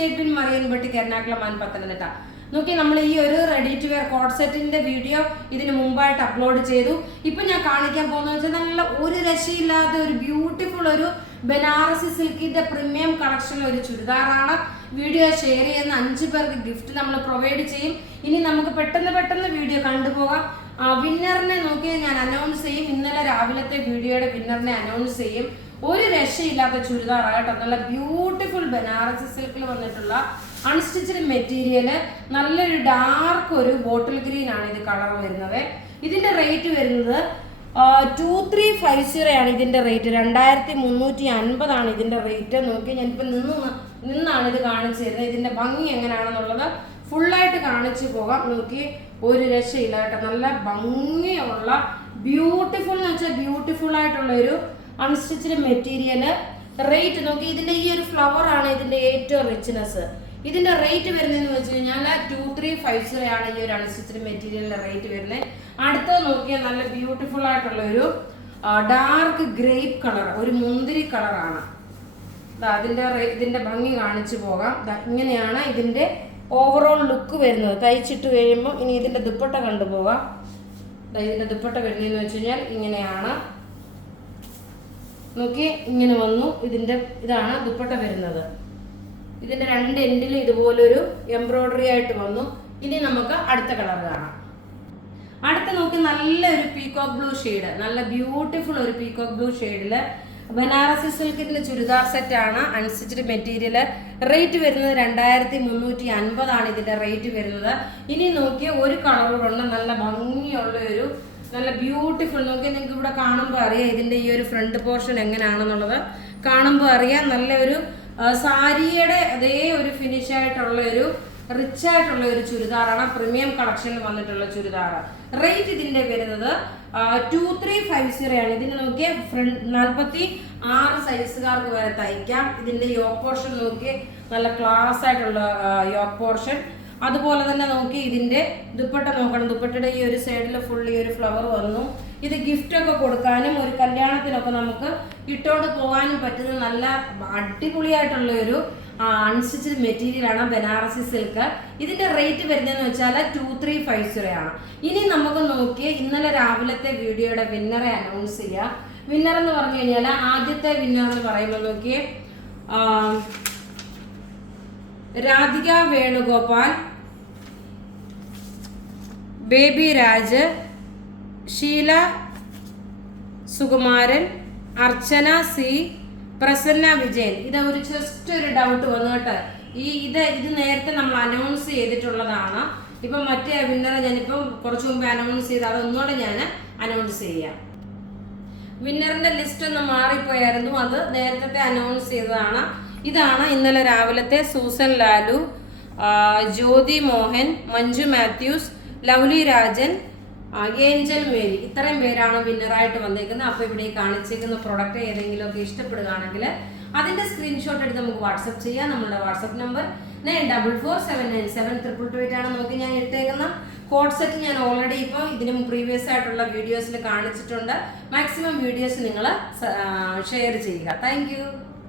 State ബിൻ മറിയൻപട്ടി Ernakulam and Pathanamthitta. നോക്കി, നമ്മൾ ഈ ഒരു റെഡി ടു വെയർ കോഡ് സെറ്റിന്റെ വീഡിയോ ഇതിന് മുമ്പായിട്ട് അപ്ലോഡ് ചെയ്തു. ഇപ്പൊ ഞാൻ കാണിക്കാൻ പോകുന്നത് വെച്ചാൽ നല്ല ഒരു രക്ഷയില്ലാത്ത ഒരു ബ്യൂട്ടിഫുൾ ഒരു ബനാറസി സിൽക്കിന്റെ പ്രീമിയം കളക്ഷൻ ഒരു ചുരിദാറാണ്. വീഡിയോ ഷെയർ ചെയ്യുന്ന 5 പേർക്ക് ഗിഫ്റ്റ് നമ്മൾ പ്രൊവൈഡ് ചെയ്യും. ഇനി നമുക്ക് പെട്ടെന്ന് വീഡിയോ കണ്ടുപോകാം. വിന്നറിനെ നോക്കി ഞാൻ അനൗൺസ് ചെയ്യും. ഇന്നലെ രാവിലത്തെ വീഡിയോയുടെ വിന്നറിനെ അനൗൺസ് ചെയ്യും. ഒരു രക്ഷയില്ലാത്ത ചുരിദാറായിട്ടോ, നല്ല ബ്യൂട്ടിഫുൾ ബനാറസി സിൽക്കിൽ വന്നിട്ടുള്ള അൺസ്റ്റിച്ചഡ് മെറ്റീരിയല്, നല്ലൊരു ഡാർക്ക് ഒരു ബോട്ടിൽ ഗ്രീൻ ആണ് ഇത് കളർ വരുന്നത്. ഇതിന്റെ റേറ്റ് വരുന്നത് 2350 ആണ് ഇതിന്റെ റേറ്റ്. 2350 ആണ് ഇതിന്റെ റേറ്റ്. നോക്കി, ഞാനിപ്പോൾ നിന്നാണ് ഇത് കാണിച്ചു തരുന്നത്. ഇതിന്റെ ഭംഗി എങ്ങനെയാണെന്നുള്ളത് ഫുള്ളായിട്ട് കാണിച്ചു പോകാം. നോക്കി, ഒരു രക്ഷയില്ല കേട്ടോ, നല്ല ഭംഗിയുള്ള ബ്യൂട്ടിഫുൾ എന്ന് വെച്ചാൽ ബ്യൂട്ടിഫുൾ ആയിട്ടുള്ള ഒരു അൺസ്റ്റിച്ചഡ് മെറ്റീരിയല്. റേറ്റ് നോക്കി, ഇതിന്റെ ഈ ഒരു ഫ്ലവർ ആണ് ഇതിന്റെ ഏറ്റവും റിച്ച്നെസ്. ഇതിന്റെ റേറ്റ് വരുന്നതെന്ന് വെച്ച് കഴിഞ്ഞാൽ 2350 ആണ് ഈ ഒരു അൺസ്റ്റിച്ചഡ് മെറ്റീരിയലിന്റെ റേറ്റ് വരുന്നത്. അടുത്തത് നോക്കിയാൽ നല്ല ബ്യൂട്ടിഫുൾ ആയിട്ടുള്ള ഒരു ഡാർക്ക് ഗ്രേപ്പ് കളർ, ഒരു മുന്തിരി കളറാണ്. ഇതിന്റെ ഭംഗി കാണിച്ചു പോകാം. ഇങ്ങനെയാണ് ഇതിന്റെ ഓവറോൾ ലുക്ക് വരുന്നത് തയ്ച്ചിട്ട് കഴിയുമ്പോൾ. ഇനി ഇതിന്റെ ദുപ്പട്ട കണ്ടുപോകാം. ഇതിന്റെ ദുപ്പട്ട വരുന്നതെന്ന് വെച്ച് കഴിഞ്ഞാൽ ഇങ്ങനെയാണ്. നോക്കി, ഇങ്ങനെ വന്നു. ഇതാണ് ദുപ്പട്ട വരുന്നത്. ഇതിന്റെ 2 എൻഡിലും ഇതുപോലൊരു എംബ്രോയിഡറി ആയിട്ട് വന്നു. ഇനി നമുക്ക് അടുത്ത കളർ കാണാം. അടുത്ത നോക്കി, നല്ലൊരു പീകോക്ക് ബ്ലൂ ഷെയ്ഡ്, നല്ല ബ്യൂട്ടിഫുൾ ഒരു പീകോക്ക് ബ്ലൂ ഷെയ്ഡില് ബനാറസി സിൽക്കിന്റെ ചുരിദാർ സെറ്റ് ആണ്. Unstitched material. റേറ്റ് വരുന്നത് 2350 ആണ് ഇതിന്റെ റേറ്റ് വരുന്നത്. ഇനി നോക്കിയ ഒരു കളറുകളുണ്ട്, നല്ല ഭംഗിയുള്ള ഒരു നല്ല ബ്യൂട്ടിഫുൾ. നോക്കിയാൽ നിങ്ങൾക്ക് ഇവിടെ കാണുമ്പോൾ അറിയാം ഇതിന്റെ ഈ ഒരു ഫ്രണ്ട് പോർഷൻ എങ്ങനെയാണെന്നുള്ളത് കാണുമ്പോൾ അറിയാം. നല്ലൊരു സാരിയുടെ അതേ ഒരു ഫിനിഷ് ആയിട്ടുള്ള ഒരു റിച്ച് ആയിട്ടുള്ള ഒരു ചുരിദാറാണ്. പ്രീമിയം കളക്ഷനിൽ വന്നിട്ടുള്ള ചുരിദാർ. റേറ്റ് ഇതിന്റെ വരുന്നത് 2350 ആണ്. ഇതിന് നോക്കിയ ഫ്രണ്ട് 46 സൈസുകാർക്ക് വരെ തയ്ക്കാം. ഇതിന്റെ യോക്ക് പോർഷൻ നോക്കി, നല്ല ക്ലാസ് ആയിട്ടുള്ള യോക്ക് പോർഷൻ. അതുപോലെ തന്നെ നോക്കി, ഇതിന്റെ ദുപ്പട്ട നോക്കണം. ദുപ്പട്ടയുടെ ഈ ഒരു സൈഡിൽ ഫുൾ ഈ ഒരു ഫ്ലവർ വന്നു. ഇത് ഗിഫ്റ്റ് ഒക്കെ കൊടുക്കാനും ഒരു കല്യാണത്തിനൊക്കെ നമുക്ക് ഇട്ടോണ്ട് പോകാനും പറ്റുന്ന നല്ല അടിപൊളിയായിട്ടുള്ള ഒരു അൺസ്റ്റിച്ചഡ് മെറ്റീരിയൽ ആണ് ബനാറസി സിൽക്ക്. ഇതിന്റെ റേറ്റ് വരുന്നതെന്ന് വെച്ചാൽ 2350 ആണ്. ഇനി നമുക്ക് നോക്കി ഇന്നലെ രാവിലത്തെ വീഡിയോയുടെ വിന്നറെ അനൗൺസ് ചെയ്യാം. വിന്നർ എന്ന് പറഞ്ഞു കഴിഞ്ഞാൽ ആദ്യത്തെ വിന്നർ എന്ന് പറയുമ്പോൾ നോക്കി, രാധിക വേണുഗോപാൽ, ബേബി രാജ്, ഷീല സുകുമാരൻ, അർച്ചന സി, പ്രസന്ന വിജയൻ. ഇത് ഒരു ജസ്റ്റ് ഒരു ഡൗട്ട് വന്നു കേട്ടോ. ഇത് നേരത്തെ നമ്മൾ അനൗൺസ് ചെയ്തിട്ടുള്ളതാണ്. ഇപ്പൊ മറ്റേ വിന്നറെ ഞാനിപ്പം കുറച്ചു മുമ്പ് അനൗൺസ് ചെയ്ത് അതൊന്നുകൂടെ ഞാൻ അനൗൺസ് ചെയ്യാം. വിന്നറിന്റെ ലിസ്റ്റ് ഒന്ന് മാറിപ്പോയായിരുന്നു, അത് നേരത്തെ അനൗൺസ് ചെയ്തതാണ്. ഇതാണ് ഇന്നലെ രാവിലത്തെ സൂസൻ ലാലു, ജ്യോതി മോഹൻ, മഞ്ജു മാത്യൂസ്, ലവ്ലി രാജൻ, ഏഞ്ചൽ മേരി. ഇത്രയും പേരാണ് വിന്നറായിട്ട് വന്നേക്കുന്നത്. അപ്പോൾ ഇവിടെ കാണിച്ചേക്കുന്ന പ്രൊഡക്റ്റ് ഏതെങ്കിലും ഒക്കെ ഇഷ്ടപ്പെടുകയാണെങ്കിൽ അതിന്റെ സ്ക്രീൻഷോട്ട് എടുത്ത് നമുക്ക് വാട്സപ്പ് ചെയ്യാം. നമ്മുടെ വാട്സപ്പ് നമ്പർ 9447972228 ആണ്. നോക്കി, ഞാൻ ഇട്ടേക്കുന്ന കോഡ് സെറ്റ് ഞാൻ ഓൾറെഡി ഇപ്പോൾ ഇതിനും പ്രീവിയസ് ആയിട്ടുള്ള വീഡിയോസിൽ കാണിച്ചിട്ടുണ്ട്. മാക്സിമം വീഡിയോസ് നിങ്ങൾ ഷെയർ ചെയ്യുക. താങ്ക്